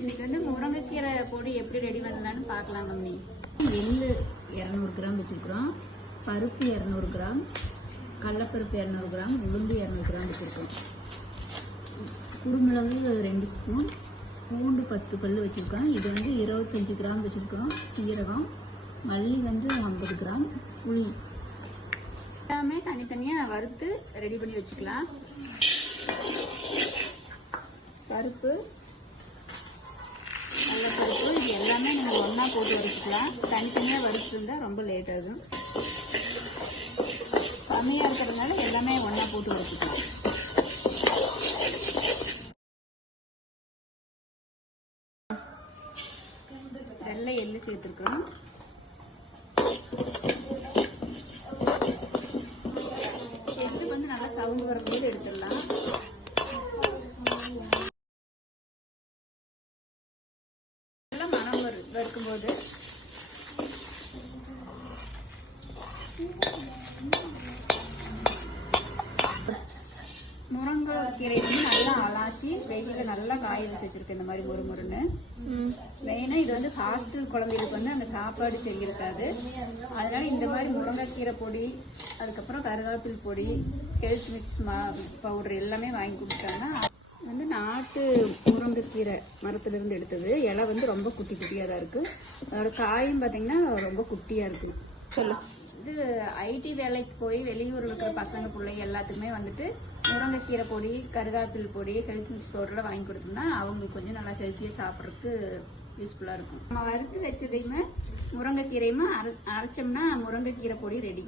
இன்னைக்கு வந்து முருங்கைக்கீரை பொடி எப்படி ரெடி பண்ணலான்னு பார்க்கலாம் கம்மி. எள்ளு 200 கிராம் வச்சுருக்குறோம், பருப்பு 200 கிராம், கடலைப்பருப்பு 200 கிராம், உளுந்து 200 கிராம் வச்சுருக்கோம், குருமிளகு 2 ஸ்பூன், பூண்டு 10 பல் வச்சுருக்கோம். இது வந்து 25 கிராம் வச்சுருக்கிறோம். சீரகம், மல்லி வந்து 50 கிராம், புளி எல்லாமே தனித்தனியாக வறுத்து ரெடி பண்ணி வச்சுக்கலாம். பருப்பு, கடலைப்பருப்பு இது எல்லாமே நீங்கள் ஒன்றா போட்டு வறுத்துக்கலாம். தனித்தனியாக வறுத்துருந்தா ரொம்ப லேட் ஆகும். கம்மியாக இருக்கிறதுனால எல்லாமே ஒன்றா போட்டு வறுத்துக்கலாம். வெள்ளை எள்ளு சேர்த்துருக்கோம். எள்ளு வந்து நல்லா சவுண்டு வரும்போது எடுத்துடலாம். மனம் வறுக்கும்போது முருங்கைக்கீரை வந்து நல்லா அலாசி வெயிலில் நல்லா காய வச்சு வச்சிருக்கேன். இந்த மாதிரி முறுமுறுன்னு மெயினாக இது வந்து ஹாஸ்டல் குழந்தைகளுக்கு வந்து அந்த சாப்பாடு சரியிருக்காது. அதனால இந்த மாதிரி முருங்கைக்கீரை பொடி, அதுக்கப்புறம் கருவேப்பிலை பொடி, ஹெல்த் மிக்ஸ் பவுடர் எல்லாமே வாங்கி கொடுத்தாங்கன்னா வந்து நாட்டு முருங்கைக்கீரை மரத்துலேருந்து எடுத்தது. இலை வந்து ரொம்ப குட்டி குட்டியாக தான் இருக்குது. அதோட காயும் பார்த்தீங்கன்னா ரொம்ப குட்டியாக இருக்குது. இது ஐடி வேலைக்கு போய் வெளியூரில் இருக்கிற பசங்க பிள்ளைங்க எல்லாத்துக்குமே வந்துட்டு முருங்கைக்கீரை பொடி, கருவேப்பிலை பொடி, ஹெல்த் மிக்ஸ் பவுடர்லாம் வாங்கி கொடுத்தோம்னா அவங்களுக்கு கொஞ்சம் நல்லா ஹெல்த்தியாக சாப்பிட்றதுக்கு யூஸ்ஃபுல்லாக இருக்கும். நம்ம வறுத்து வச்சதையுமே முருங்கைக்கீரையுமே அரைச்சோம்னா முருங்கைக்கீரை பொடி ரெடி.